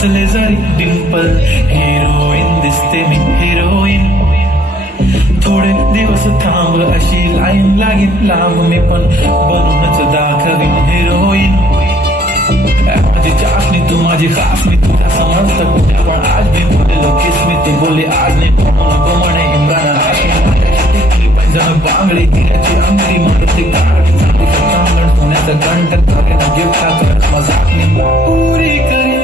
असले जरी डिंपल, हिरोईन दिसते मी हिरोईन. थोडे दिवस थांब अशी लाईन लागेल लांब, मी पण बनूनच दाखवीन हिरोईन. माझी चाचणी तू माझी खास, मी तुझ्या समजत कुठे पण आज मी बोललेलो किस मी ती बोलली आज नाही नको म्हणे इम्रान जण बांगडी तिच्याची अंगडी मारते काढ चांगण सोन्याचं कंठ गिफ्ट मजाक पुरी करी